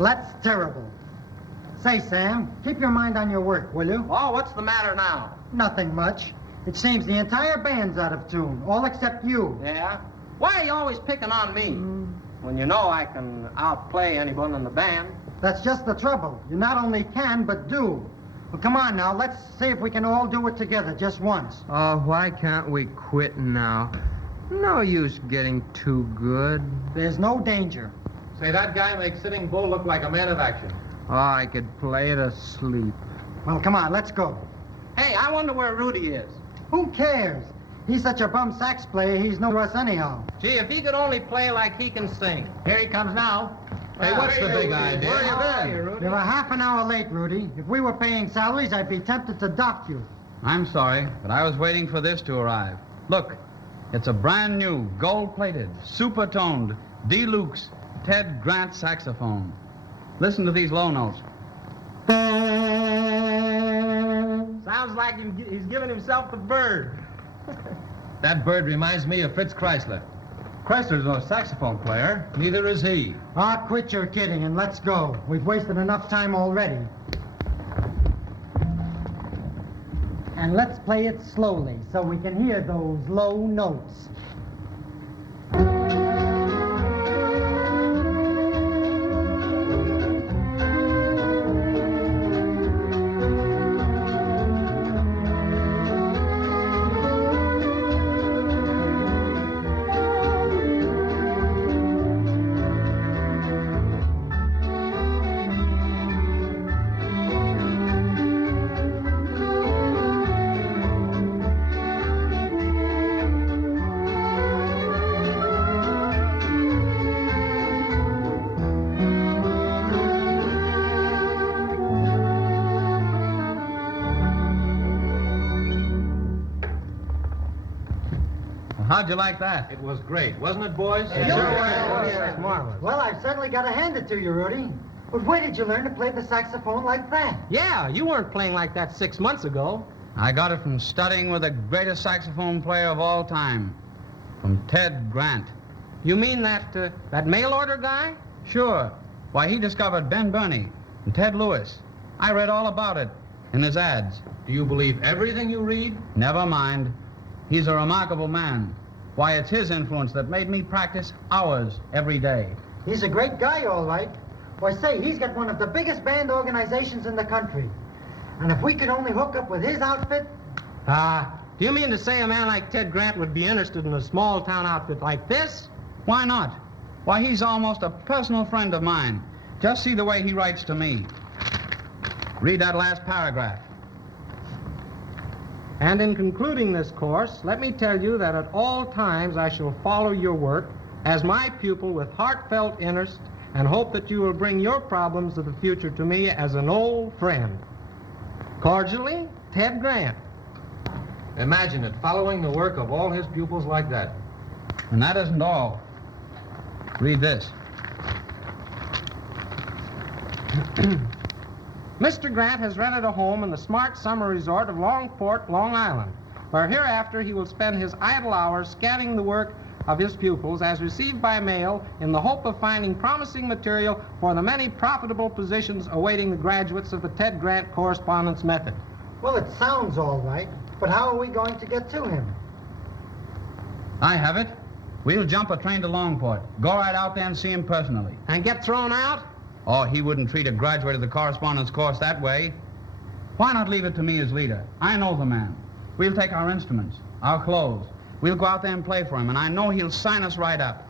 Well, that's terrible. Say, Sam, keep your mind on your work, will you? Oh, what's the matter now? Nothing much. It seems the entire band's out of tune, all except you. Yeah? Why are you always picking on me? When you know I can outplay anyone in the band. That's just the trouble. You not only can, but do. Well, come on now. Let's see if we can all do it together just once. Oh, why can't we quit now? No use getting too good. There's no danger. Say, that guy makes Sitting Bull look like a man of action. Oh, I could play it asleep. Well, come on, let's go. Hey, I wonder where Rudy is. Who cares? He's such a bum sax player, he's no to us anyhow. Gee, if he could only play like he can sing. Here he comes now. Hey, what's the big idea? Where you been? You were half an hour late, Rudy. If we were paying salaries, I'd be tempted to dock you. I'm sorry, but I was waiting for this to arrive. Look, it's a brand new, gold-plated, super-toned, deluxe Ted Grant saxophone. Listen to these low notes. Sounds like he's giving himself the bird. That bird reminds me of Fritz Chrysler. Chrysler's no saxophone player. Neither is he. Ah, quit your kidding and let's go. We've wasted enough time already. And let's play it slowly so we can hear those low notes. How'd you like that? It was great, wasn't it, boys? Yes, marvelous. Well, I've certainly got to hand it to you, Rudy. But where did you learn to play the saxophone like that? Yeah, you weren't playing like that 6 months ago. I got it from studying with the greatest saxophone player of all time, from Ted Grant. You mean that mail order guy? Sure. Why, he discovered Ben Burney and Ted Lewis. I read all about it in his ads. Do you believe everything you read? Never mind. He's a remarkable man. Why, it's his influence that made me practice hours every day. He's a great guy, all right. Why, say, he's got one of the biggest band organizations in the country. And if we could only hook up with his outfit... Do you mean to say a man like Ted Grant would be interested in a small-town outfit like this? Why not? Why, he's almost a personal friend of mine. Just see the way he writes to me. Read that last paragraph. And in concluding this course, let me tell you that at all times I shall follow your work as my pupil with heartfelt interest and hope that you will bring your problems of the future to me as an old friend. Cordially, Ted Grant. Imagine it, following the work of all his pupils like that. And that isn't all. Read this. Mr. Grant has rented a home in the smart summer resort of Longport, Long Island, where hereafter he will spend his idle hours scanning the work of his pupils as received by mail in the hope of finding promising material for the many profitable positions awaiting the graduates of the Ted Grant correspondence method. Well, it sounds all right, but how are we going to get to him? I have it. We'll jump a train to Longport. Go right out there and see him personally. And get thrown out? Oh, he wouldn't treat a graduate of the correspondence course that way. Why not leave it to me as leader? I know the man. We'll take our instruments, our clothes. We'll go out there and play for him, and I know he'll sign us right up.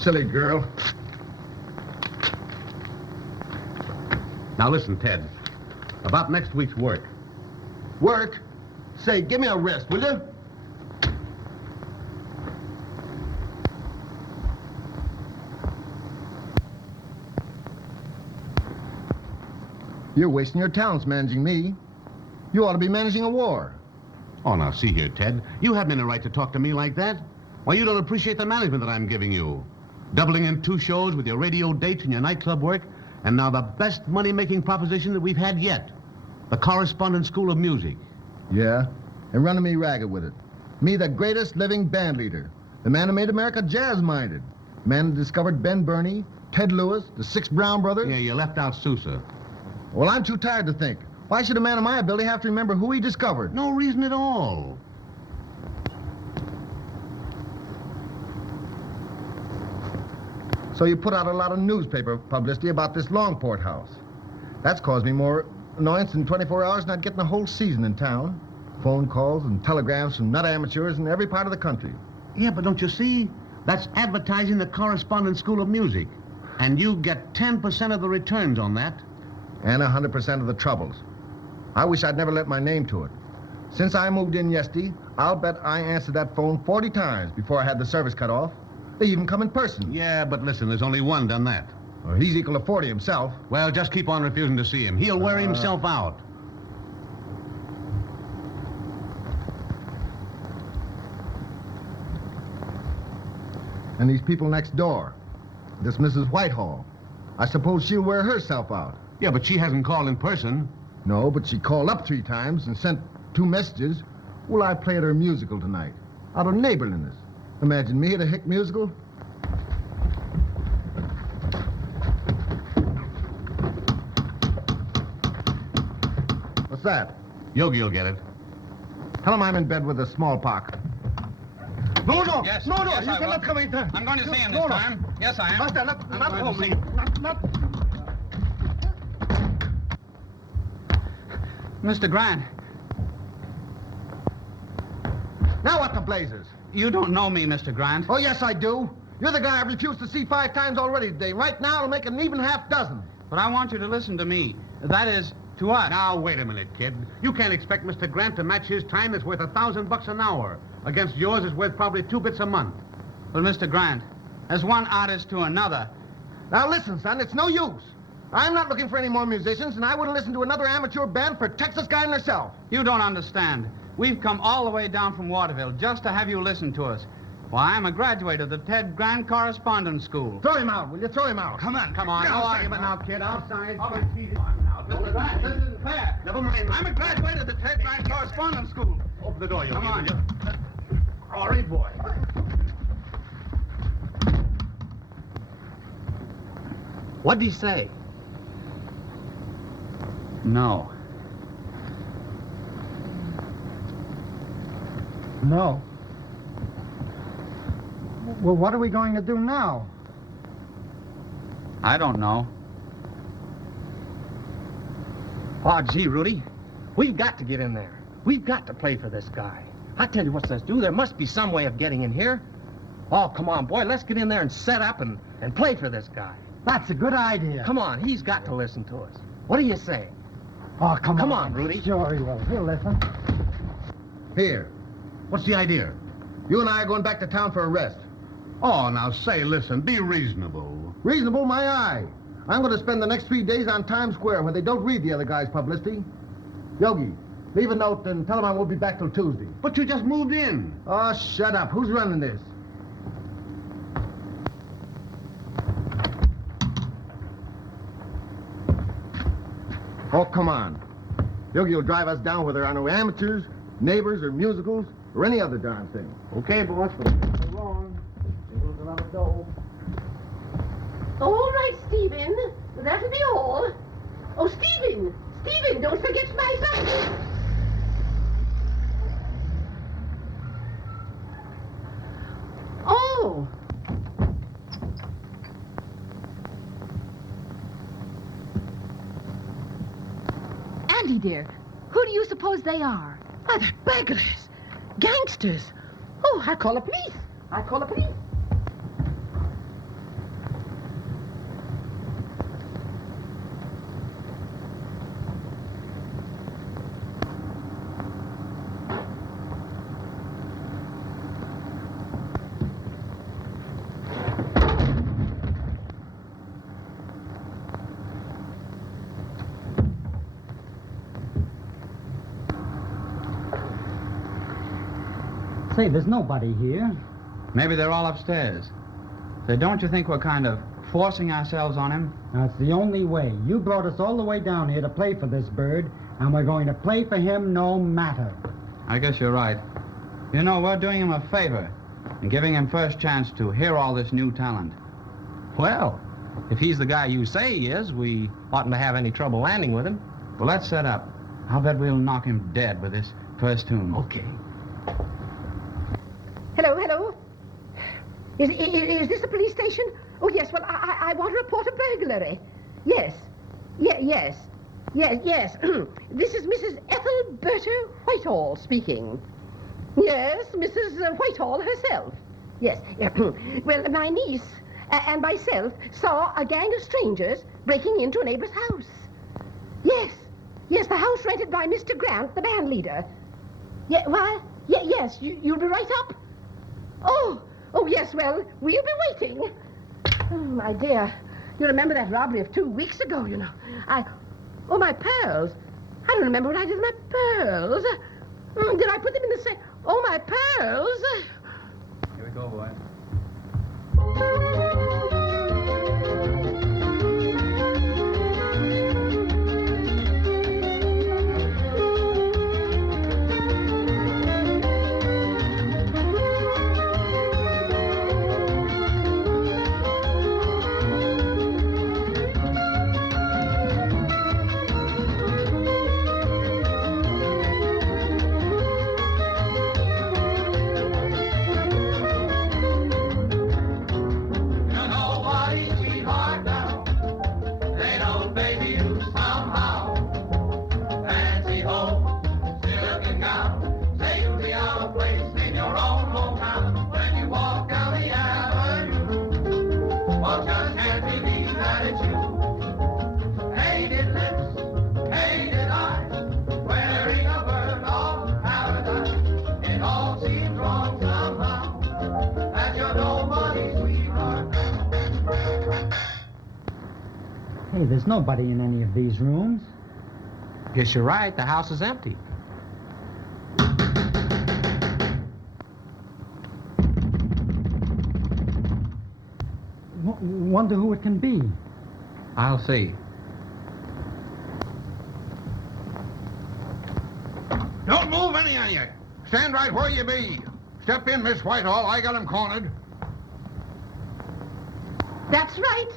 Silly girl. Now listen, Ted. About next week's work. Work? Say, give me a rest, will you? You're wasting your talents managing me. You ought to be managing a war. Oh, now see here, Ted. You haven't any right to talk to me like that. Why, you don't appreciate the management that I'm giving you. Doubling in 2 shows with your radio dates and your nightclub work, and now the best money-making proposition that we've had yet. The Correspondence School of Music. Yeah, and running me ragged with it. Me, the greatest living band leader. The man who made America jazz-minded. The man who discovered Ben Burney, Ted Lewis, the 6 Brown brothers. Yeah, you left out Sousa. Well, I'm too tired to think. Why should a man of my ability have to remember who he discovered? No reason at all. So you put out a lot of newspaper publicity about this Longport house. That's caused me more annoyance in 24 hours than I'd get in a whole season in town. Phone calls and telegrams from nut amateurs in every part of the country. Yeah, but don't you see? That's advertising the Correspondence School of Music. And you get 10% of the returns on that. And 100% of the troubles. I wish I'd never let my name to it. Since I moved in yesterday, I'll bet I answered that phone 40 times before I had the service cut off. They even come in person. Yeah, but listen, there's only one done that. Well, he's equal to 40 himself. Well, just keep on refusing to see him. He'll wear himself out. And these people next door. This Mrs. Whitehall. I suppose she'll wear herself out. Yeah, but she hasn't called in person. No, but she called up 3 times and sent 2 messages. Will I play at her musical tonight? Out of neighborliness. Imagine me at a hick musical. What's that? Yogi'll get it. Tell him I'm in bed with a smallpox. No, no. Yes, No, yes, you I cannot will. come in there. I'm going to see him No, this no. time. Yes, I am. Master, I'm not going hold to me. see him. Not. Mr. Grant, Now what the blazes? you don't know me, Mr. Grant. Oh, yes, I do. You're the guy I've refused to see 5 times already today. Right now, it'll make an even half dozen. But I want you to listen to me. That is, to us. Now, wait a minute, kid. You can't expect Mr. Grant to match his time that's worth $1,000 an hour against yours is worth probably 2 bits a month. But, Mr. Grant, as one artist to another, Now, listen, son, it's no use. I'm not looking for any more musicians, and I wouldn't listen to another amateur band for Texas guy and herself. you don't understand. We've come all the way down from Waterville just to have you listen to us. Why, I'm a graduate of the Ted Grant Correspondence School. Throw him out, will you? Throw him out. Come on. Come on, no argument now, kid. Outside. Okay. Mr. Grant, this isn't fair. Never mind. I'm a graduate of the Ted Grant Correspondence School. Open the door, Yogi. Come on. will you? Sorry, boy. What'd he say? No. No. Well, what are we going to do now? I don't know. Oh, gee, Rudy. We've got to get in there. We've got to play for this guy. I tell you what, let's do. There must be some way of getting in here. Oh, come on, boy. Let's get in there and set up and play for this guy. That's a good idea. Come on, he's got to listen to us. What do you say? Oh, come Come on, Rudy. Sure he will. He'll listen. Here, What's the idea? you and I are going back to town for a rest. Oh, now say, listen, be reasonable. Reasonable, my eye. I'm going to spend the next 3 days on Times Square where they don't read the other guy's publicity. Yogi, leave a note and tell him I won't be back till Tuesday. But you just moved in. Oh, shut up. Who's running this? Oh, come on. Yogi will drive us down whether there are no amateurs, neighbors, or musicals, or any other darn thing. Okay, boss. So long. Singles another dough. All right, Stephen. That'll be all. Oh, Stephen! Stephen, don't forget my son! Oh! Andy, dear, who do you suppose they are? Oh, they're burglars. Gangsters. Oh, I'll call the police. I'll call the police. Say, there's nobody here. Maybe they're all upstairs. Say, don't you think we're kind of forcing ourselves on him? That's the only way. You brought us all the way down here to play for this bird, and we're going to play for him no matter. I guess you're right. You know, we're doing him a favor and giving him first chance to hear all this new talent. Well, if he's the guy you say he is, we oughtn't to have any trouble landing with him. Well, let's set up. I'll bet we'll knock him dead with this first tune. Okay. Hello, hello. Is this the police station? Oh, yes, well, I want to report a burglary. Yes. Yes. This is Mrs. Ethelberta Whitehall speaking. Yes, Mrs. Whitehall herself. Yes. Well, my niece and myself saw a gang of strangers breaking into a neighbor's house. Yes, the house rented by Mr. Grant, the band leader. Yeah, well, yes, you'll be right up? Oh, yes, well, we'll be waiting. Oh, my dear, you remember that robbery of 2 weeks ago, you know. Oh, my pearls. I don't remember what I did with my pearls. Did I put them in the safe? Oh, my pearls. Here we go, boys. Hey, there's nobody in any of these rooms. Guess you're right. The house is empty. Wonder who it can be. I'll see. Don't move, any of you. Stand right where you be. Step in, Miss Whitehall. I got him cornered. That's right.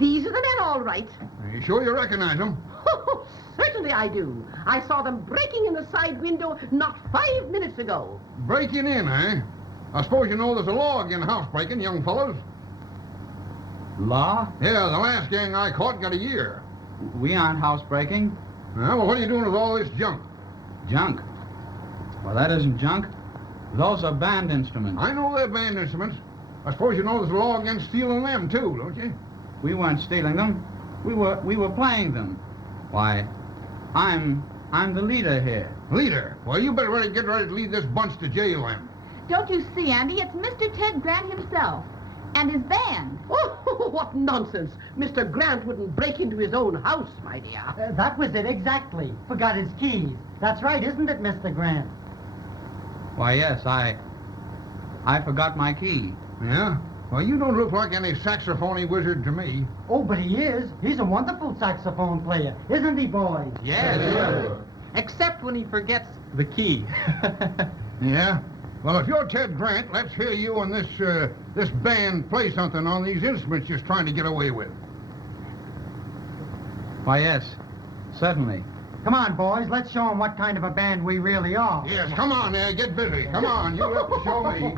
These are the men, all right. Are you sure you recognize them? Oh, certainly I do. I saw them breaking in the side window not 5 minutes ago. Breaking in, eh? I suppose you know there's a law against housebreaking, young fellows. Law? Yeah, the last gang I caught got a year. We aren't housebreaking. Well, what are you doing with all this junk? Junk? Well, that isn't junk. Those are band instruments. I know they're band instruments. I suppose you know there's a law against stealing them, too, don't you? We weren't stealing them. We were playing them. Why, I'm the leader here. Leader? Well, you better get ready to lead this bunch to jail, then. Don't you see, Andy? It's Mr. Ted Grant himself and his band. Oh, what nonsense. Mr. Grant wouldn't break into his own house, my dear. That was it, exactly. Forgot his keys. That's right, isn't it, Mr. Grant? Why, yes, I forgot my key. Yeah? Well, you don't look like any saxophony wizard to me. Oh, but he is. He's a wonderful saxophone player, isn't he, boys? Yes. Except when he forgets the key. Yeah? Well, if you're Ted Grant, let's hear you and this band play something on these instruments you're trying to get away with. Why, yes, certainly. Come on, boys, let's show him what kind of a band we really are. Yes, come on there, get busy. Come on, you have to show me.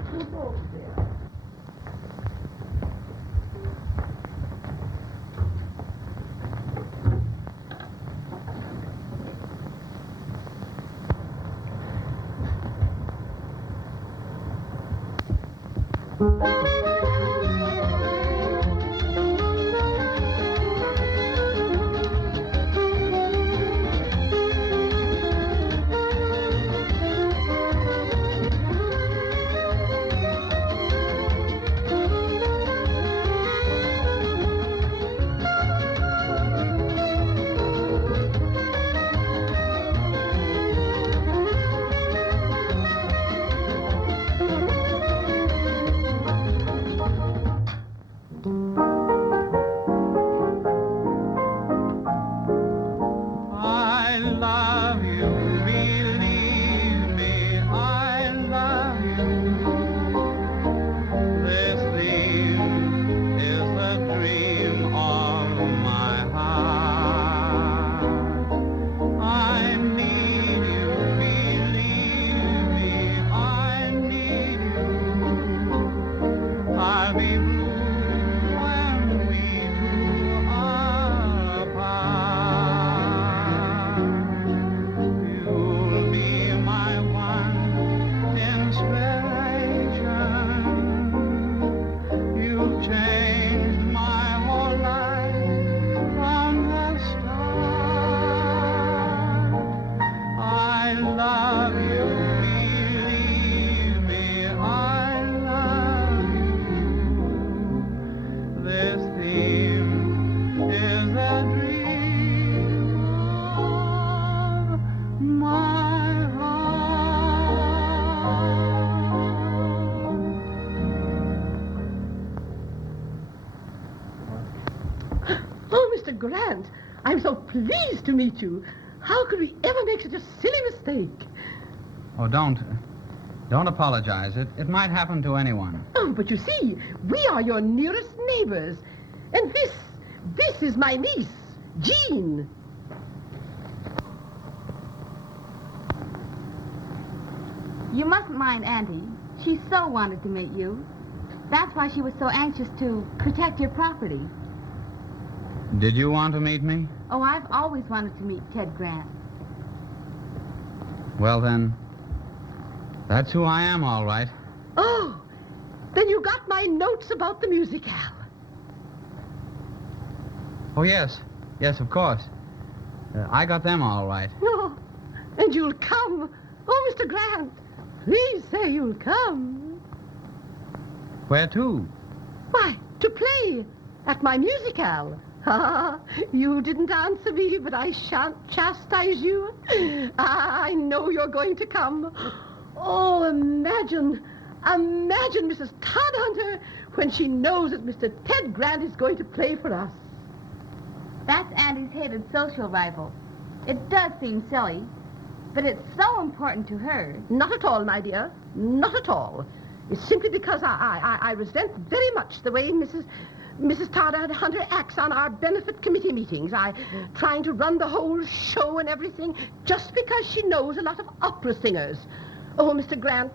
Grant, I'm so pleased to meet you. How could we ever make such a silly mistake? Oh, don't apologize. It might happen to anyone. Oh, but you see, we are your nearest neighbors. And this is my niece, Jean. You mustn't mind Auntie. She so wanted to meet you. That's why she was so anxious to protect your property. Did you want to meet me? Oh, I've always wanted to meet Ted Grant. Well, then, that's who I am, all right. Oh, then you got my notes about the musicale. Oh, yes. Yes, of course. I got them all right. Oh, and you'll come. Oh, Mr. Grant, please say you'll come. Where to? Why, to play at my musicale. Ah, you didn't answer me, but I shan't chastise you. I know you're going to come. Oh, imagine Mrs. Todhunter when she knows that Mr. Ted Grant is going to play for us. That's Auntie's hated social rival. It does seem silly, but it's so important to her. Not at all, my dear. Not at all. It's simply because I resent very much the way Mrs. Todhunter acts on our benefit committee meetings. Trying to run the whole show and everything just because she knows a lot of opera singers. Oh, Mr. Grant,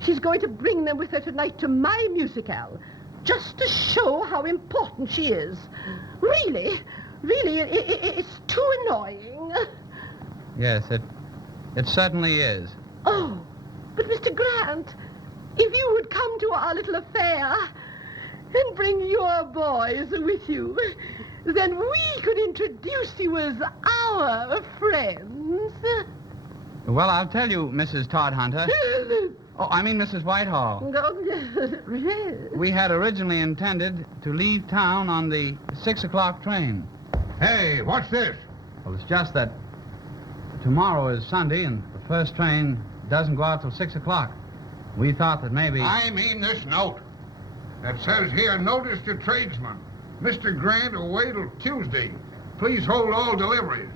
she's going to bring them with her tonight to my musicale just to show how important she is. Really, it's too annoying. Yes, it certainly is. Oh, but Mr. Grant, if you would come to our little affair and bring your boys with you, then we could introduce you as our friends. Well, I'll tell you, Mrs. Todhunter. Oh, I mean Mrs. Whitehall. We had originally intended to leave town on the 6 o'clock train. Hey, what's this? Well, it's just that tomorrow is Sunday, and the first train doesn't go out till 6 o'clock. We thought that maybe... I mean this note. It says here, notice to tradesmen. Mr. Grant will wait till Tuesday. Please hold all deliveries.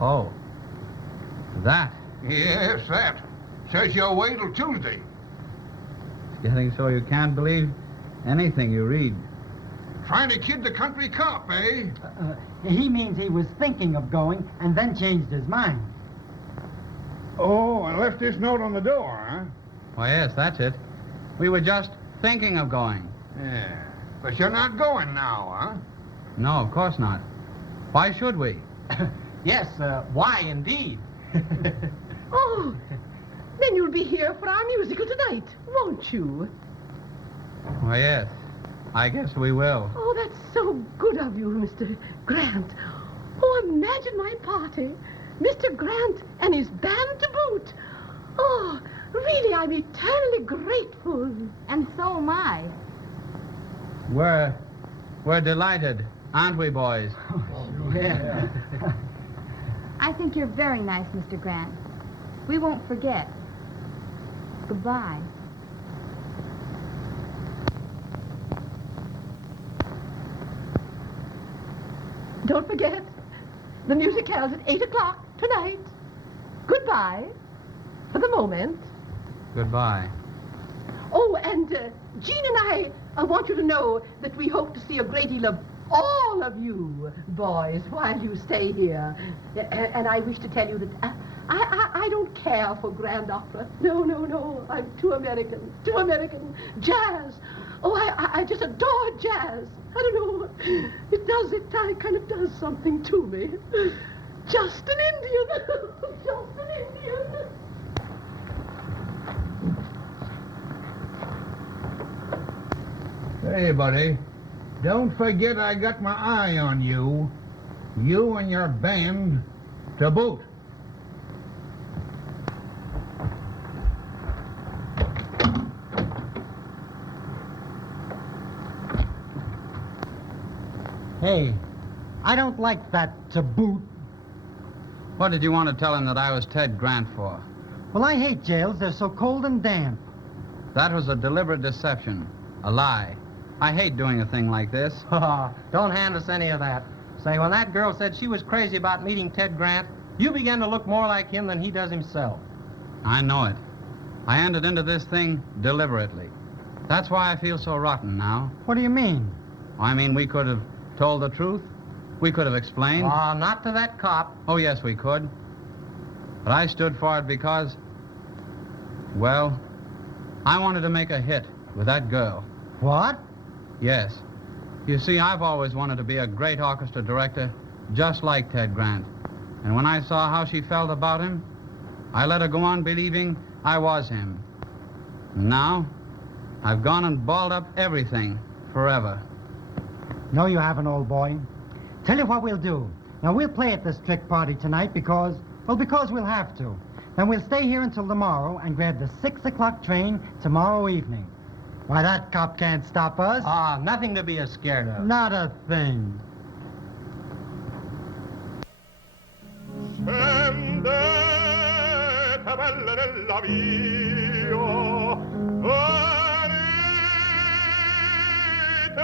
Oh. That. Yes, that. Says you'll wait till Tuesday. It's getting so you can't believe anything you read. Trying to kid the country cop, eh? He means he was thinking of going and then changed his mind. Oh, and left this note on the door, huh? Why, yes, that's it. We were just thinking of going. Yeah. But you're not going now, huh? No, of course not. Why should we? Yes, why indeed? Oh, then you'll be here for our musical tonight, won't you? Why, yes. I guess we will. Oh, that's so good of you, Mr. Grant. Oh, imagine my party. Mr. Grant and his band to boot. Oh, really, I'm eternally grateful. And so am I. We're delighted, aren't we, boys? Yeah. I think you're very nice, Mr. Grant. We won't forget. Goodbye. Don't forget, the musicale's at 8 o'clock tonight. Goodbye, for the moment. Goodbye. Oh, and Jean and I want you to know that we hope to see a great deal of all of you boys while you stay here. And I wish to tell you that I don't care for grand opera. No. I'm too American. Jazz. Oh, I just adore jazz. I don't know. It kind of does something to me. Just an Indian. Just an Indian. Hey, buddy. Don't forget I got my eye on you. You and your band to boot. Hey, I don't like that to boot. What did you want to tell him that I was Ted Grant for? Well, I hate jails. They're so cold and damp. That was a deliberate deception. A lie. I hate doing a thing like this. Don't hand us any of that. Say, when that girl said she was crazy about meeting Ted Grant, you began to look more like him than he does himself. I know it. I entered into this thing deliberately. That's why I feel so rotten now. What do you mean? I mean, we could have told the truth. We could have explained. Not to that cop. Oh, yes, we could. But I stood for it because, well, I wanted to make a hit with that girl. What? Yes. You see, I've always wanted to be a great orchestra director, just like Ted Grant. And when I saw how she felt about him, I let her go on believing I was him. And now, I've gone and balled up everything forever. No, you haven't, old boy. Tell you what we'll do. Now, we'll play at this trick party tonight because we'll have to. Then we'll stay here until tomorrow and grab the 6 o'clock train tomorrow evening. Why, that cop can't stop us. Nothing to be scared of. Not a thing. Scendete belle nella via, venite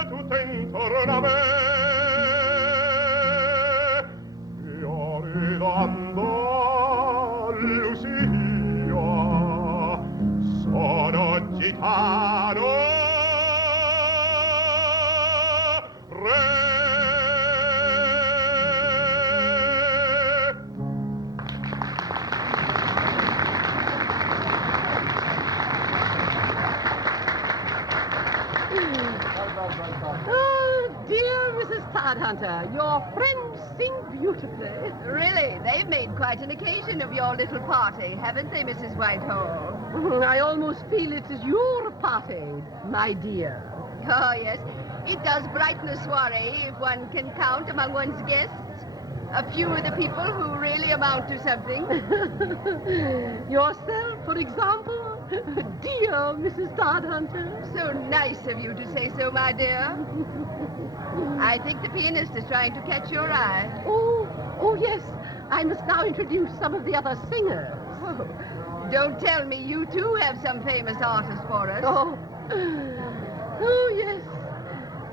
tutte intorno a me, io ridando Lucia, sono gitano, Oh, dear Mrs. Todhunter, your friends sing beautifully. Really, they've made quite an occasion of your little party, haven't they, Mrs. Whitehall? I almost feel it is your party, my dear. Oh, yes. It does brighten a soiree if one can count among one's guests a few of the people who really amount to something. Yourself, for example? Dear Mrs. Todhunter. So nice of you to say so, my dear. I think the pianist is trying to catch your eye. Oh, yes. I must now introduce some of the other singers. Oh, don't tell me you, too, have some famous artist for us. Oh, yes.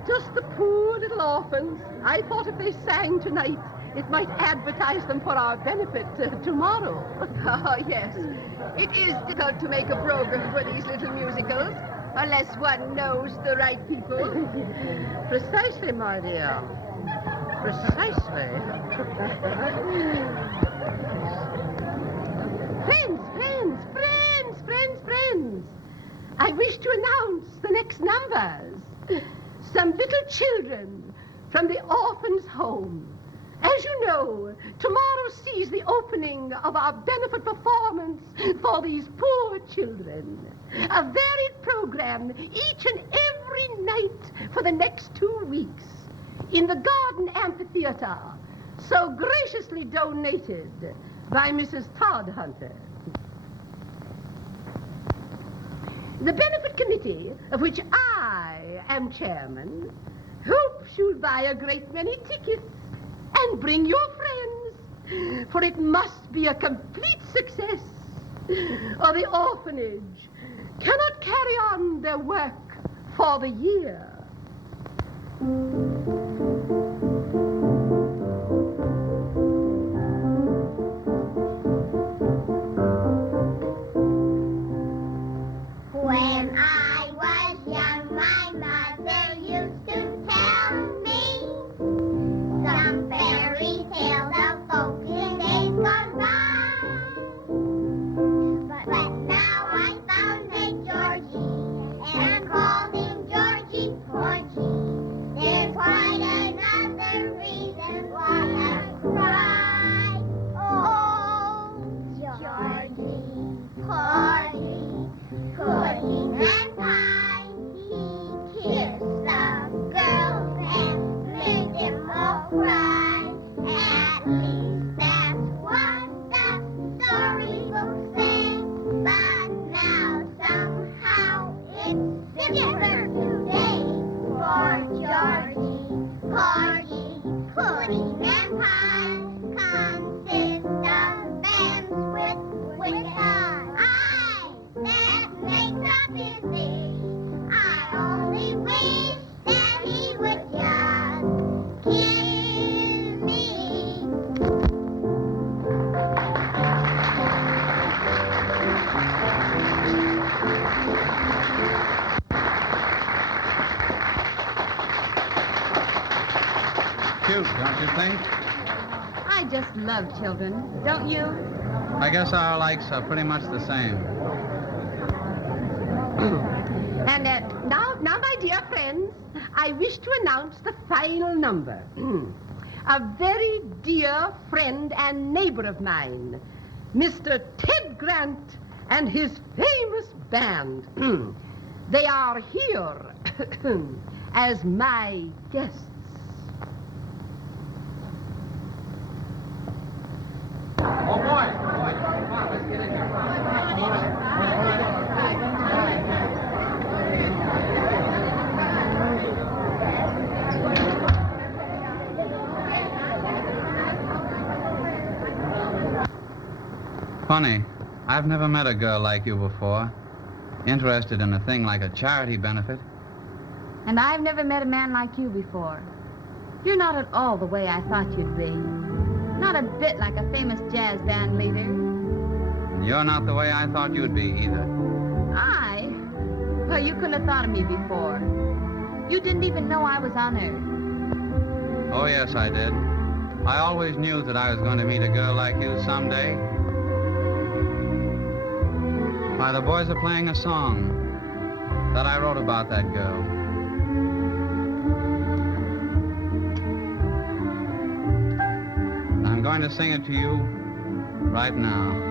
Just the poor little orphans. I thought if they sang tonight, it might advertise them for our benefit tomorrow. Oh, yes. It is difficult to make a program for these little musicals unless one knows the right people. Precisely, my dear. Precisely. Friends. I wish to announce the next numbers. Some little children from the orphans' home. As you know, tomorrow sees the opening of our benefit performance for these poor children. A varied program each and every night for the next 2 weeks in the Garden Amphitheater, so graciously donated by Mrs. Todhunter. The benefit committee, of which I am chairman, hopes you'll buy a great many tickets and bring your friends, for it must be a complete success, or the orphanage cannot carry on their work for the year. When I was young, my mother used to tell me some fairy tales of folks in days gone by. But now I found that Georgie and called him Georgie Porgy. There's one cute, don't you think? I just love children, don't you? I guess our likes are pretty much the same. And now, my dear friends, I wish to announce the final number. A very dear friend and neighbor of mine, Mr. Ted Grant and his famous band. They are here as my guests. Oh, boy. Come on, let's get in here. Funny, I've never met a girl like you before. Interested in a thing like a charity benefit. And I've never met a man like you before. You're not at all the way I thought you'd be. Not a bit like a famous jazz band leader. And you're not the way I thought you'd be either. I? Well, you couldn't have thought of me before. You didn't even know I was on Earth. Oh, yes, I did. I always knew that I was going to meet a girl like you someday. Why, the boys are playing a song that I wrote about that girl. I'm going to sing it to you right now.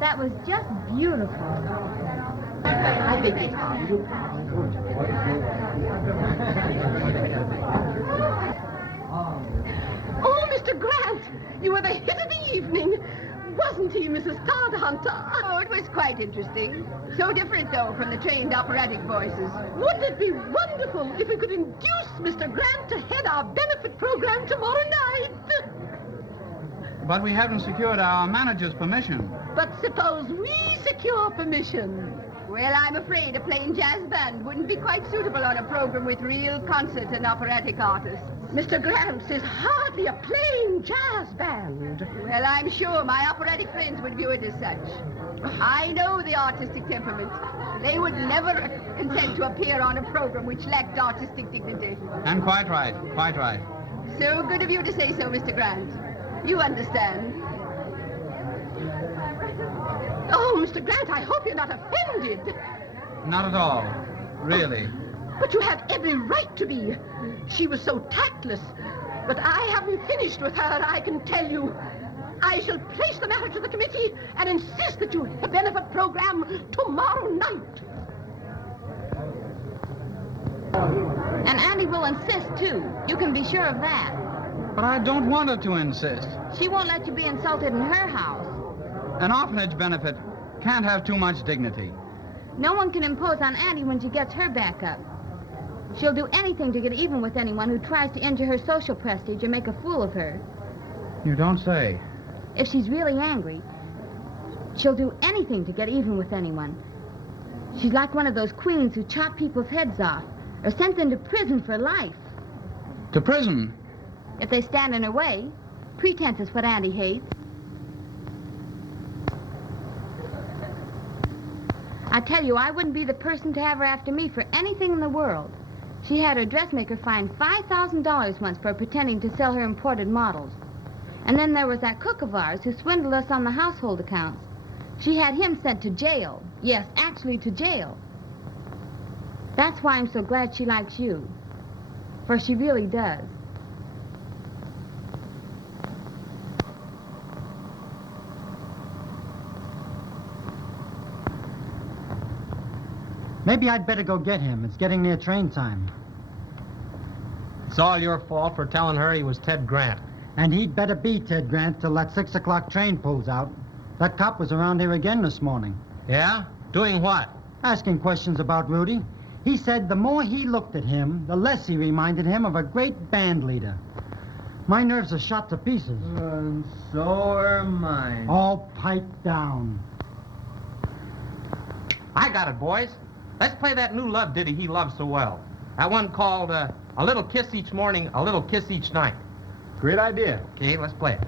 That was just beautiful. I beg your pardon. Oh, Mr. Grant, you were the hit of the evening. Wasn't he, Mrs. Todhunter? Oh, it was quite interesting. So different, though, from the trained operatic voices. Wouldn't it be wonderful if we could induce Mr. Grant to head our benefit program tomorrow night? But we haven't secured our manager's permission. But suppose we secure permission. Well, I'm afraid a plain jazz band wouldn't be quite suitable on a program with real concert and operatic artists. Mr. Grant's is hardly a plain jazz band. Well, I'm sure my operatic friends would view it as such. I know the artistic temperament. They would never consent to appear on a program which lacked artistic dignity. And quite right, quite right. So good of you to say so, Mr. Grant. You understand. Oh, Mr. Grant, I hope you're not offended. Not at all, really. But you have every right to be. She was so tactless, But I haven't finished with her, I can tell you. I shall place the matter to the committee and insist that you have a benefit program tomorrow night. And Andy will insist, too. You can be sure of that. But I don't want her to insist. She won't let you be insulted in her house. An orphanage benefit can't have too much dignity. No one can impose on Andy when she gets her back up. She'll do anything to get even with anyone who tries to injure her social prestige or make a fool of her. You don't say. If she's really angry, she'll do anything to get even with anyone. She's like one of those queens who chop people's heads off or sent them to prison for life. To prison? If they stand in her way, pretense is what Andy hates. I tell you, I wouldn't be the person to have her after me for anything in the world. She had her dressmaker fined $5,000 once for pretending to sell her imported models. And then there was that cook of ours who swindled us on the household accounts. She had him sent to jail. Yes, actually to jail. That's why I'm so glad she likes you. For she really does. Maybe I'd better go get him. It's getting near train time. It's all your fault for telling her he was Ted Grant. And he'd better be Ted Grant till that 6 o'clock train pulls out. That cop was around here again this morning. Yeah? Doing what? Asking questions about Rudy. He said the more he looked at him, the less he reminded him of a great band leader. My nerves are shot to pieces. And so are mine. All piped down. I got it, boys. Let's play that new love ditty he loves so well. That one called A Little Kiss Each Morning, A Little Kiss Each Night. Great idea. Okay, let's play it.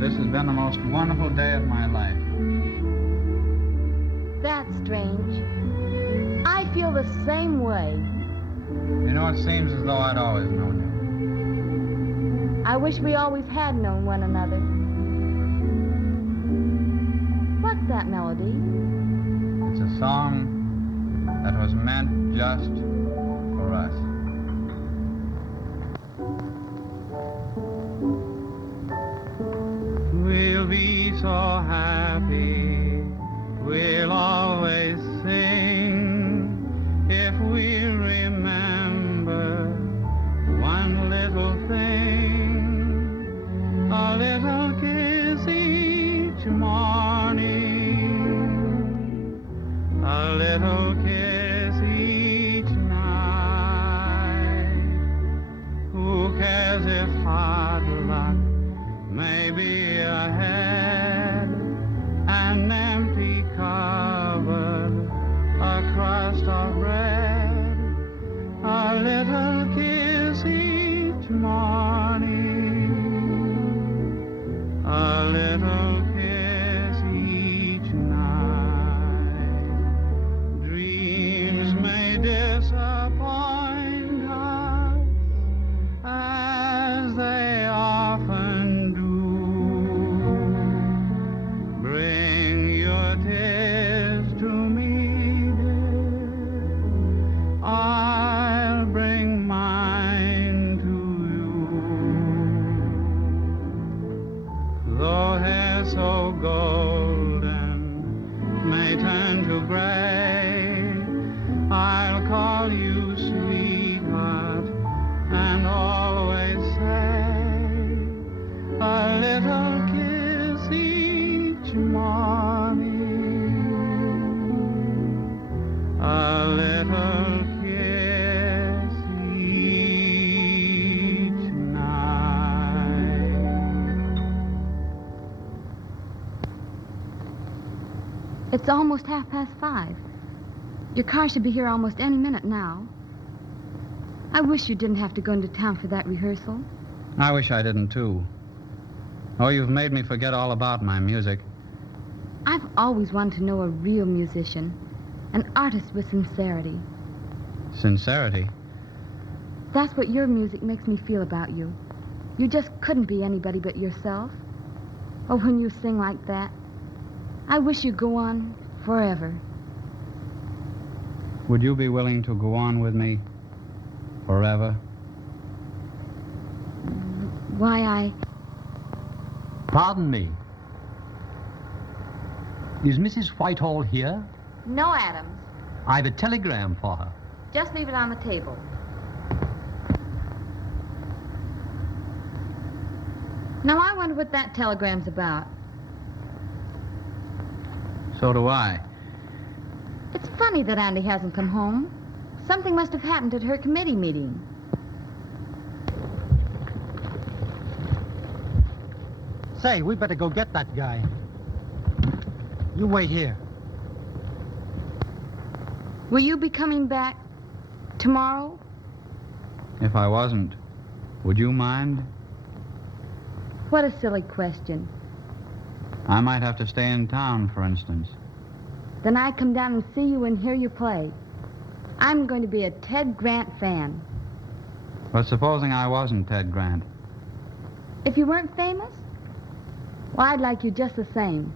This has been the most wonderful day of my life. That's strange. I feel the same way. You know, it seems as though I'd always known you. I wish we always had known one another. What's that melody? It's a song that was meant just for us. We'll be so happy, we'll always sing, if we remember one little thing, a little kiss each morning, a little kiss each night. Who cares if hard luck may be ahead, an empty cupboard, a crust of bread, a little kiss each morning, a little kiss each night. Dreams may disappoint us, as they often do. Bring your tears to me, dear. I'll bring mine to you. Though hair so golden may turn to gray, I'll call you sweetheart and always say, a little kiss each morning, a little kiss each night. It's almost 5:30. Your car should be here almost any minute now. I wish you didn't have to go into town for that rehearsal. I wish I didn't, too. Oh, you've made me forget all about my music. I've always wanted to know a real musician, an artist with sincerity. Sincerity? That's what your music makes me feel about you. You just couldn't be anybody but yourself. Oh, when you sing like that, I wish you'd go on forever. Would you be willing to go on with me forever? Why, Pardon me. Is Mrs. Whitehall here? No, Adams. I've a telegram for her. Just leave it on the table. Now, I wonder what that telegram's about. So do I. It's funny that Andy hasn't come home. Something must have happened at her committee meeting. Say, we better go get that guy. You wait here. Will you be coming back tomorrow? If I wasn't, would you mind? What a silly question. I might have to stay in town, for instance. Then I'd come down and see you and hear you play. I'm going to be a Ted Grant fan. But supposing I wasn't Ted Grant? If you weren't famous, well, I'd like you just the same,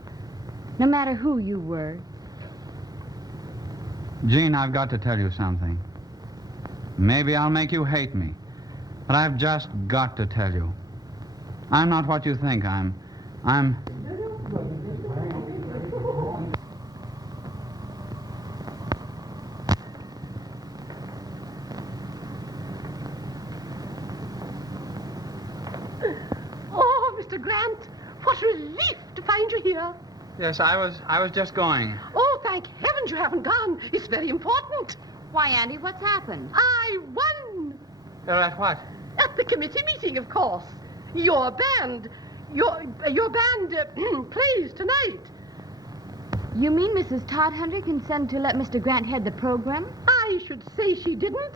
no matter who you were. Jean, I've got to tell you something. Maybe I'll make you hate me, but I've just got to tell you. I'm not what you think I'm... Oh, Mr. Grant, what relief to find you here. Yes, I was just going. Oh, thank heavens you haven't gone. It's very important. Why, Andy, what's happened? I won. You're at what? At the committee meeting, of course. Your band plays tonight. You mean Mrs. Todhunter consented to let Mr. Grant head the program? I should say she didn't.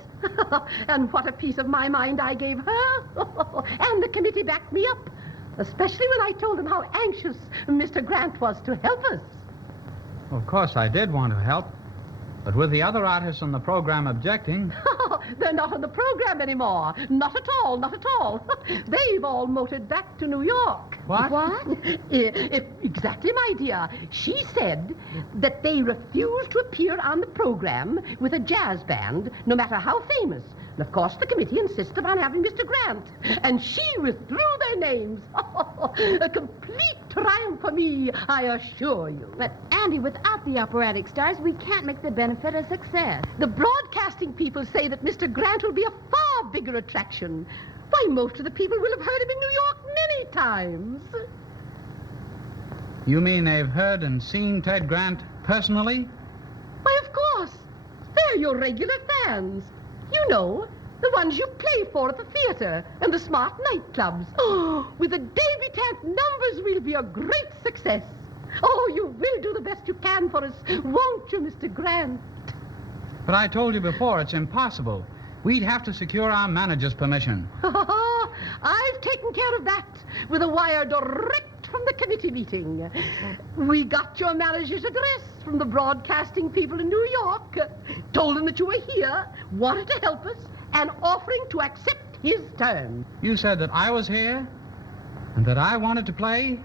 And what a piece of my mind I gave her. And the committee backed me up, especially when I told them how anxious Mr. Grant was to help us. Of course, I did want to help. But with the other artists on the program objecting... They're not on the program anymore. Not at all, not at all. They've all motored back to New York. What? What? Exactly, my dear. She said that they refuse to appear on the program with a jazz band, no matter how famous. And of course, the committee insisted upon having Mr. Grant. And she withdrew their names. A complete triumph for me, I assure you. But, Andy, without the operatic stars, we can't make the benefit a success. The broadcasting people say that Mr. Grant will be a far bigger attraction. Why, most of the people will have heard him in New York many times. You mean they've heard and seen Ted Grant personally? Why, of course. They're your regular fans. You know, the ones you play for at the theater and the smart nightclubs. Oh, with the debutante numbers, we'll be a great success. Oh, you will do the best you can for us, won't you, Mr. Grant? But I told you before, it's impossible. We'd have to secure our manager's permission. I've taken care of that with a wire direct from the committee meeting. We got your manager's address from the broadcasting people in New York, told them that you were here, wanted to help us, and offering to accept his terms. You said that I was here and that I wanted to play?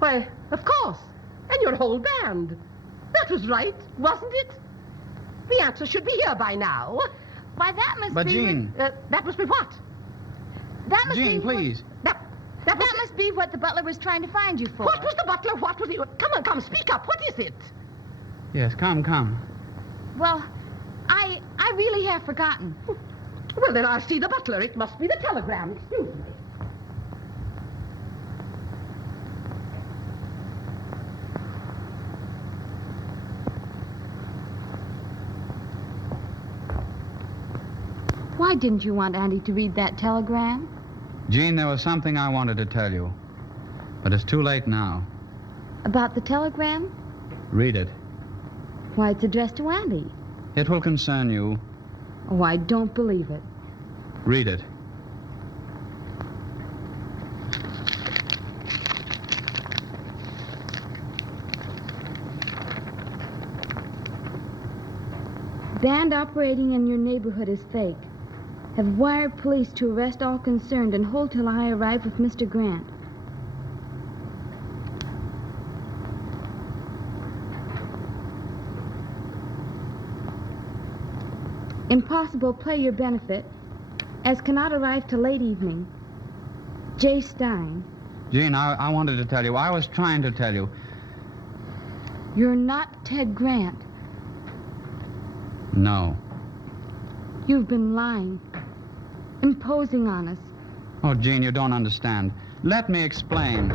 Well, of course, and your whole band. That was right, wasn't it? The answer should be here by now. Why, that must But be... Jean... That must be what? That must Jean, be please. That must be what the butler was trying to find you for. What was the butler? What was he... Come, speak up. What is it? Yes, come. Well, I really have forgotten. Well, then I'll see the butler. It must be the telegram. Excuse me. Why didn't you want Andy to read that telegram? Jean, there was something I wanted to tell you. But it's too late now. About the telegram? Read it. Why, it's addressed to Andy. It will concern you. Oh, I don't believe it. Read it. Band operating in your neighborhood is fake. Have wired police to arrest all concerned and hold till I arrive with Mr. Grant. Impossible play your benefit, as cannot arrive till late evening. J. Stein. Jean, I wanted to tell you. I was trying to tell you. You're not Ted Grant. No. You've been lying, imposing on us. Oh, Jean, you don't understand. Let me explain.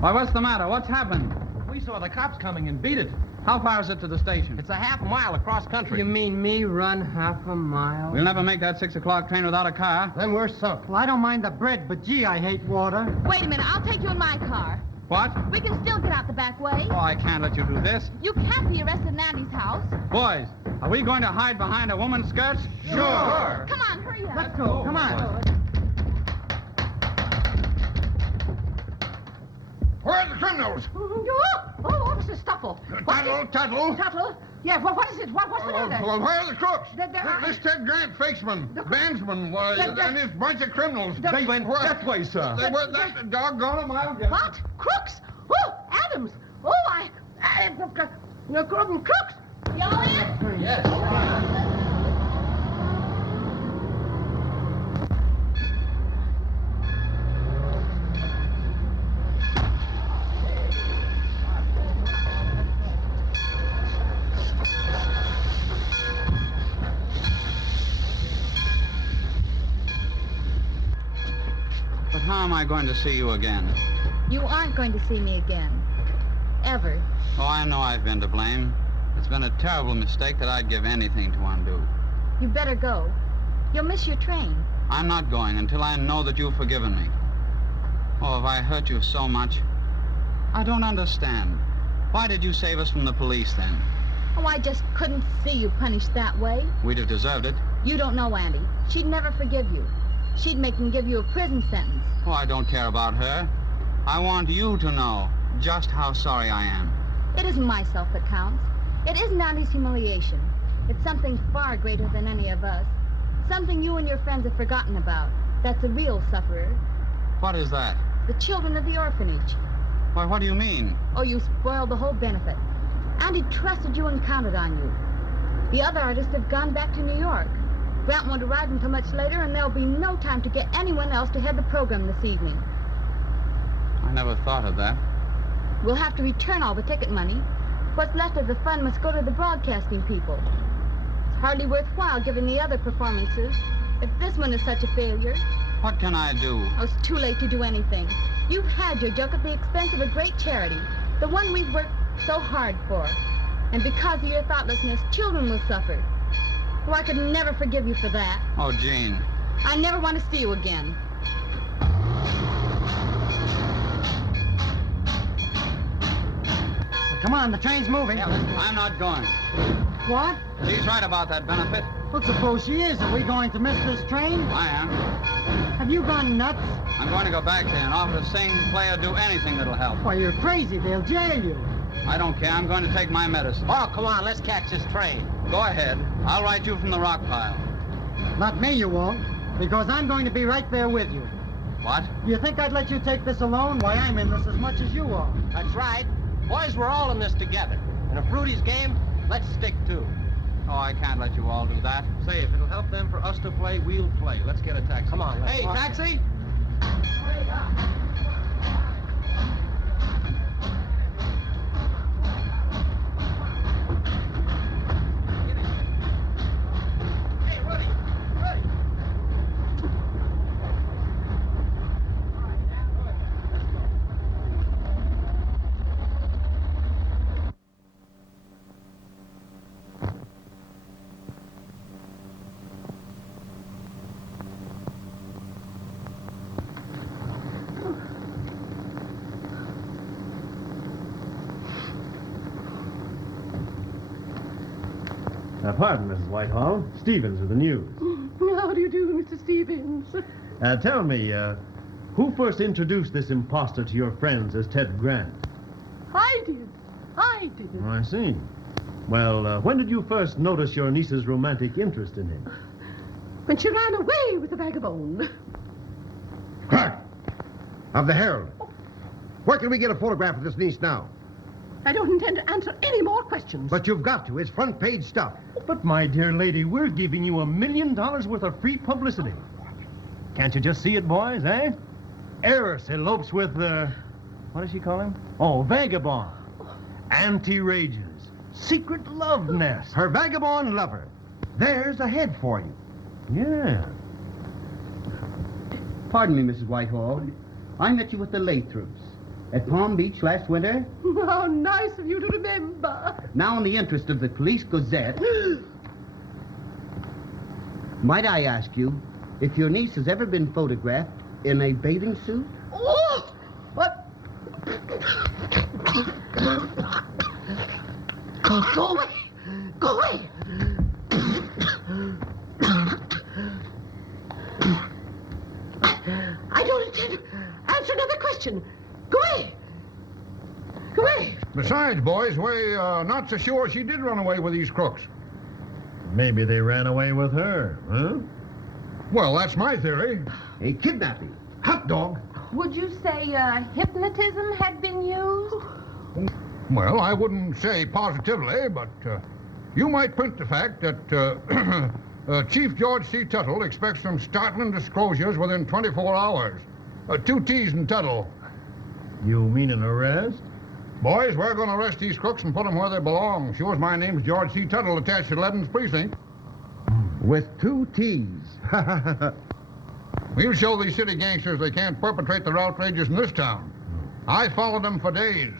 Why, what's the matter? What's happened? We saw the cops coming and beat it. How far is it to the station? It's a half mile across country. You mean me run half a mile? We'll never make that 6 o'clock train without a car. Then we're sunk. Well, I don't mind the bread, but gee, I hate water. Wait a minute, I'll take you in my car. What? We can still get out the back way. Oh, I can't let you do this. You can't be arrested in Andy's house. Boys, are we going to hide behind a woman's skirts? Sure. Come on, hurry up. Let's go. Come on. Where are the criminals? Oh, Officer Stuftle. Tuttle. Tuttle? Yeah, what is it? What's the matter? Well, where are the crooks? The- This Ted Grant, fakesman, bandsman, and his bunch of criminals. They went that way, sir. They were that doggone them, I'll get. What? Crooks? Oh, Adams. Oh, crooks. Y'all in? Yes. But how am I going to see you again? You aren't going to see me again. Ever. Oh, I know I've been to blame. It's been a terrible mistake that I'd give anything to undo. You better go. You'll miss your train. I'm not going until I know that you've forgiven me. Oh, have I hurt you so much? I don't understand. Why did you save us from the police then? Oh, I just couldn't see you punished that way. We'd have deserved it. You don't know Andy. She'd never forgive you. She'd make him give you a prison sentence. Oh, I don't care about her. I want you to know just how sorry I am. It isn't myself that counts. It isn't Andy's humiliation. It's something far greater than any of us. Something you and your friends have forgotten about. That's a real sufferer. What is that? The children of the orphanage. Why, what do you mean? Oh, you spoiled the whole benefit. Andy trusted you and counted on you. The other artists have gone back to New York. Grant won't arrive until much later, and there'll be no time to get anyone else to head the program this evening. I never thought of that. We'll have to return all the ticket money. What's left of the fund must go to the broadcasting people. It's hardly worthwhile given the other performances. If this one is such a failure... What can I do? Oh, it's too late to do anything. You've had your joke at the expense of a great charity, the one we've worked so hard for. And because of your thoughtlessness, children will suffer. Oh, I could never forgive you for that. Oh, Jean. I never want to see you again. Come on, the train's moving. I'm not going. What? She's right about that benefit. Well, suppose she is. Are we going to miss this train? I am. Have you gone nuts? I'm going to go back there and offer to sing, play, or do anything that'll help. Why, you're crazy. They'll jail you. I don't care. I'm going to take my medicine. Oh, come on, let's catch this train. Go ahead. I'll write you from the rock pile. Not me, you won't. Because I'm going to be right there with you. What? You think I'd let you take this alone? Why, I'm in this as much as you are. That's right. Boys, we're all in this together. And if Rudy's game, let's stick to. Oh, I can't let you all do that. Say, if it'll help them for us to play, we'll play. Let's get a taxi. Come on. Hey, taxi! Pardon, Mrs. Whitehall. Stevens of the News. How do you do, Mr. Stevens? Tell me, who first introduced this imposter to your friends as Ted Grant? I did. Oh, I see. Well, when did you first notice your niece's romantic interest in him? When she ran away with the vagabond. Clark, of the Herald. Where can we get a photograph of this niece now? I don't intend to answer any more questions. But you've got to. It's front page stuff. But, my dear lady, we're giving you $1 million worth of free publicity. Can't you just see it, boys, eh? Eris elopes with, what does she call him? Oh, Vagabond. Anti-ragers. Secret love nest. Her vagabond lover. There's a head for you. Yeah. Pardon me, Mrs. Whitehall. I met you with the Lathrops at Palm Beach last winter. How nice of you to remember. Now, in the interest of the Police Gazette, might I ask you if your niece has ever been photographed in a bathing suit? Oh! What? Go away! Go away! I don't intend to answer another question. Go away! Go away! Besides, boys, we're not so sure she did run away with these crooks. Maybe they ran away with her, huh? Well, that's my theory. A kidnapping. Hot dog. Would you say hypnotism had been used? Well, I wouldn't say positively, but you might print the fact that Chief George C. Tuttle expects some startling disclosures within 24 hours. 2 T's in Tuttle. You mean an arrest? Boys, we're going to arrest these crooks and put them where they belong. Sure as my name's George C. Tuttle, attached to 11th Precinct. With 2 T's. We'll show these city gangsters they can't perpetrate their outrages in this town. I followed them for days.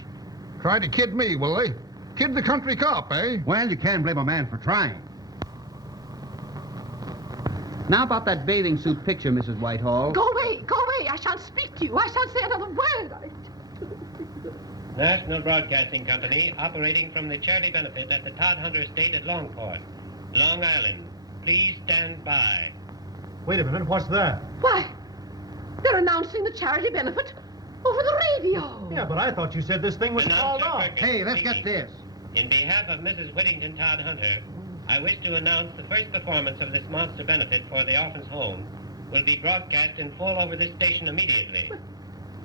Try to kid me, will they? Kid the country cop, eh? Well, you can't blame a man for trying. Now about that bathing suit picture, Mrs. Whitehall. Go away! Go away! I shan't speak to you. I shan't say another word. National Broadcasting Company, operating from the charity benefit at the Todd Hunter Estate at Longport, Long Island. Please stand by. Wait a minute, what's that? Why? They're announcing the charity benefit over the radio. Yeah, but I thought you said this thing was called off. Hey, let's get this. In behalf of Mrs. Whittington Todd Hunter, I wish to announce the first performance of this monster benefit for the Orphans' Home will be broadcast in full over this station immediately.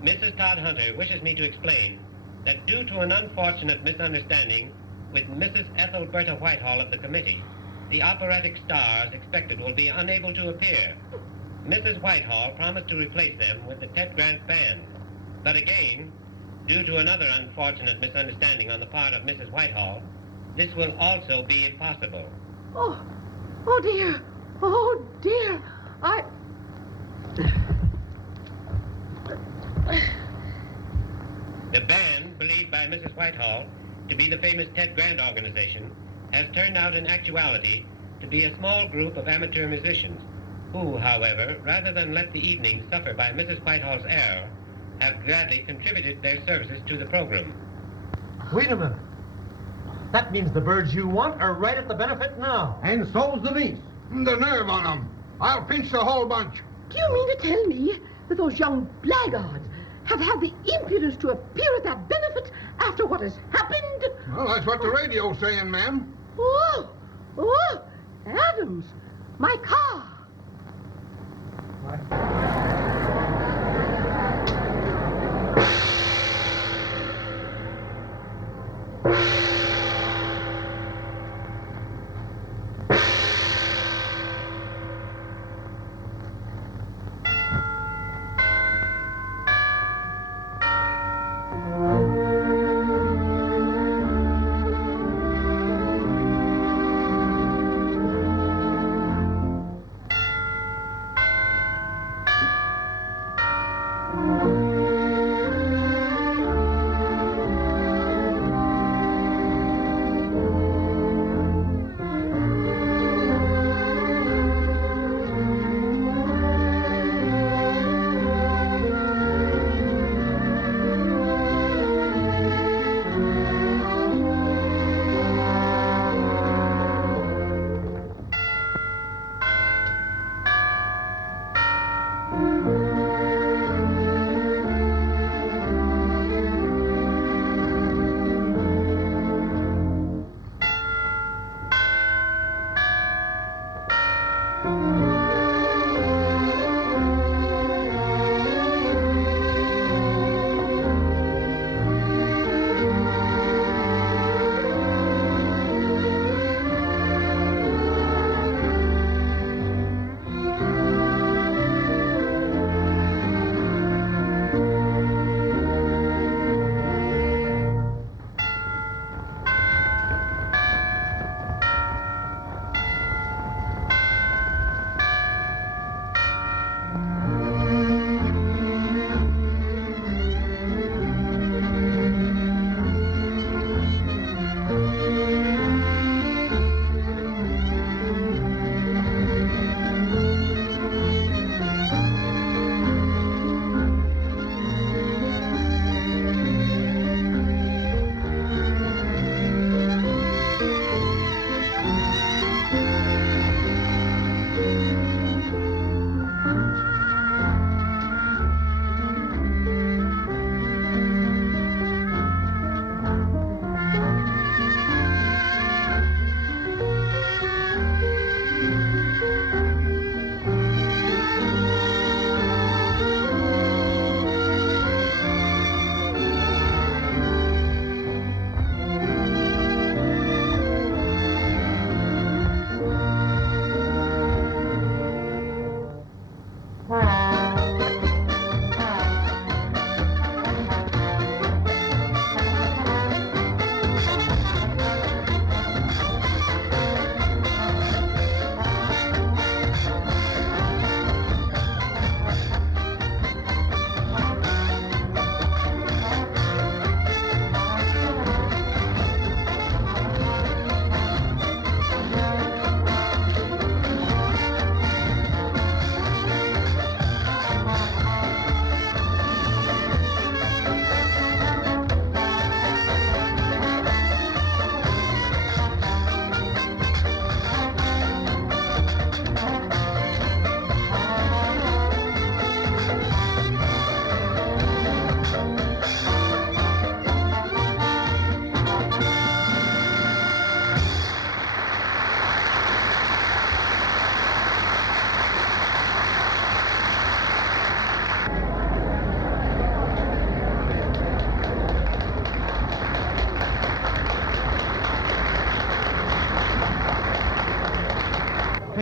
Mrs. Todd Hunter wishes me to explain that due to an unfortunate misunderstanding with Mrs. Ethelberta Whitehall of the committee, the operatic stars expected will be unable to appear. Mrs. Whitehall promised to replace them with the Ted Grant Band. But again, due to another unfortunate misunderstanding on the part of Mrs. Whitehall, this will also be impossible. Oh dear. Oh, dear. The band, believed by Mrs. Whitehall to be the famous Ted Grant organization, has turned out in actuality to be a small group of amateur musicians who, however, rather than let the evening suffer by Mrs. Whitehall's error, have gladly contributed their services to the program. Wait a minute. That means the birds you want are right at the benefit now. And so's the niece. The nerve on them. I'll pinch the whole bunch. Do you mean to tell me that those young blackguards have had the impudence to appear at that benefit after what has happened? Well, that's what the radio's saying, ma'am. Oh, Adams, my car.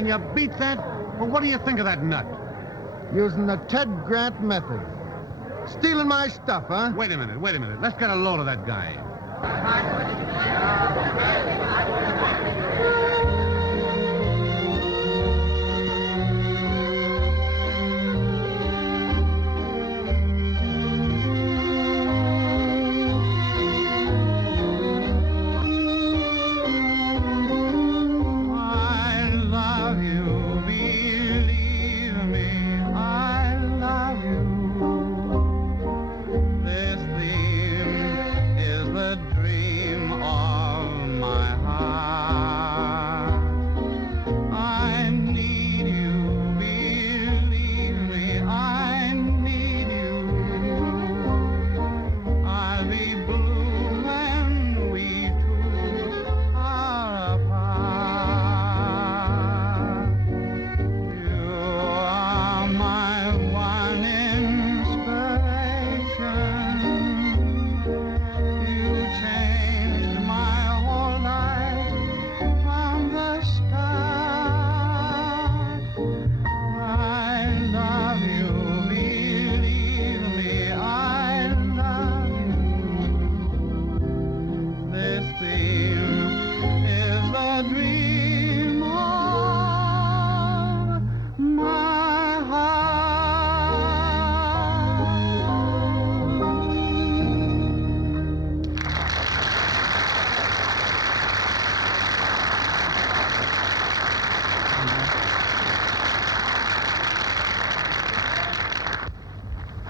Can you beat that? Well, what do you think of that nut? Using the Ted Grant method. Stealing my stuff, huh? Wait a minute. Let's get a load of that guy.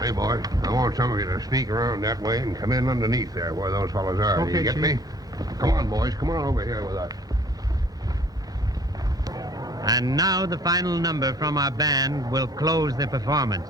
Hey, boy, I want some of you to sneak around that way and come in underneath there where those fellows are. Okay, Do you get Chief. me? Come on, boys. Come on over here with us. And now the final number from our band will close the performance.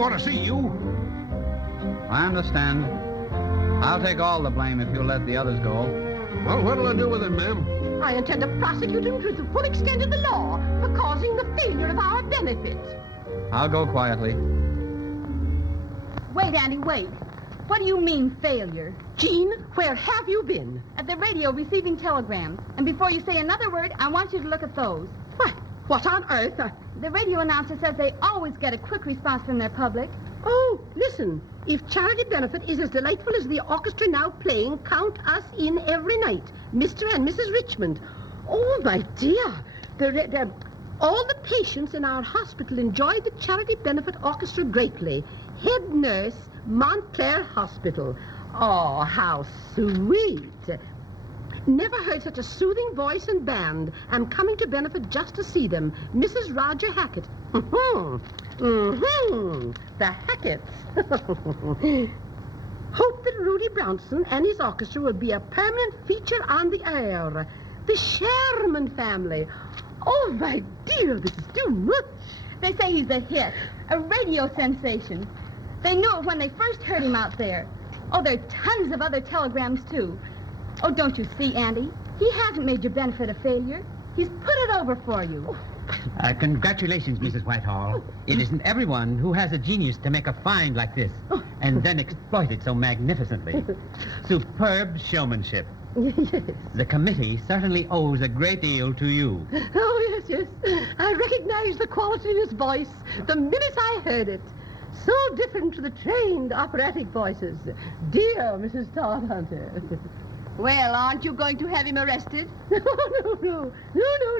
want to see you. I understand. I'll take all the blame if you'll let the others go. Well, what'll I do with it, ma'am? I intend to prosecute him to the full extent of the law for causing the failure of our benefit. I'll go quietly. Wait, Andy, wait. What do you mean, failure? Jean, where have you been? At the radio, receiving telegrams. And before you say another word, I want you to look at those. What on earth? The radio announcer says they always get a quick response from their public. Oh, listen. If charity benefit is as delightful as the orchestra now playing, count us in every night. Mr. and Mrs. Richmond. Oh, my dear. All the patients in our hospital enjoyed the charity benefit orchestra greatly. Head nurse, Montclair Hospital. Oh, how sweet. Never heard such a soothing voice and band. I'm coming to benefit just to see them. Mrs. Roger Hackett. The Hacketts. Hope that Rudy Brownson and his orchestra will be a permanent feature on the air. The Sherman family. Oh, my dear, this is too much. They say he's a hit, a radio sensation. They knew it when they first heard him out there. Oh, there are tons of other telegrams, too. Oh, don't you see, Andy? He hasn't made your benefit a failure. He's put it over for you. Congratulations, Mrs. Whitehall. It isn't everyone who has a genius to make a find like this and then exploit it so magnificently. Superb showmanship. Yes. The committee certainly owes a great deal to you. Oh, yes. I recognized the quality in his voice the minute I heard it. So different to the trained operatic voices. Dear Mrs. Todhunter. Well, aren't you going to have him arrested? No,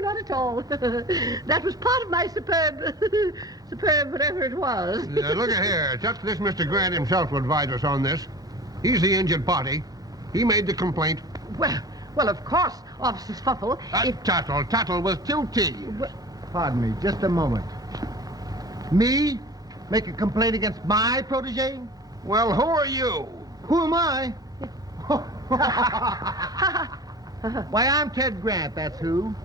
not at all. That was part of my superb whatever it was. Look at here. Just this Mr. Grant himself will advise us on this. He's the injured party. He made the complaint. Well, of course, Officer Sfuffle. Tuttle with 2 T's. Pardon me, just a moment. Me? Make a complaint against my protege? Well, who are you? Who am I? Why, I'm Ted Grant, that's who.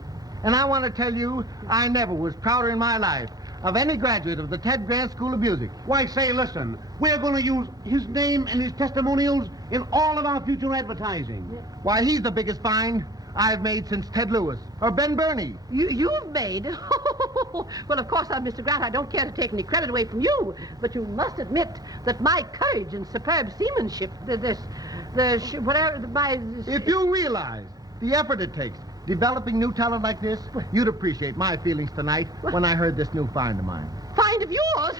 And I want to tell you, I never was prouder in my life of any graduate of the Ted Grant School of Music. Why, say, listen, we're going to use his name and his testimonials in all of our future advertising. Why, he's the biggest find I've made since Ted Lewis or Ben Burney. You've made? Well, of course, Mr. Grant, I don't care to take any credit away from you, but you must admit that my courage and superb seamanship, If you realize the effort it takes developing new talent like this, you'd appreciate my feelings tonight when I heard this new find of mine. Find of yours?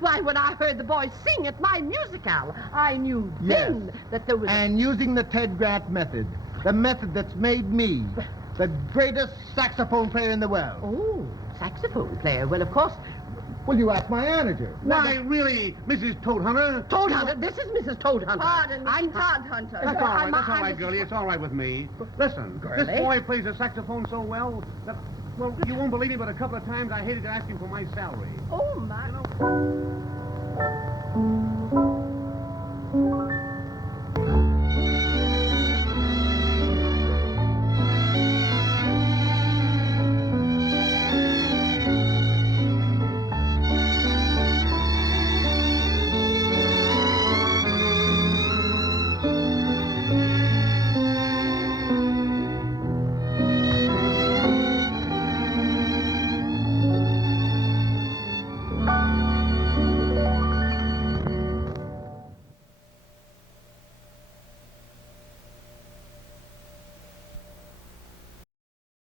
Why, when I heard the boys sing at my musicale, I knew then that there was... And using the Ted Grant method, the method that's made me the greatest saxophone player in the world. Oh, saxophone player? Well, of course... Well, you asked my manager. Why, really, Mrs. Toadhunter? Toadhunter? This is Mrs. Toadhunter. Pardon, I'm Todhunter. That's all right, girlie. It's all right with me. Listen, Girlie? this boy plays the saxophone so well that, well, you won't believe me, but a couple of times I hated to ask him for my salary. Oh, my... You know?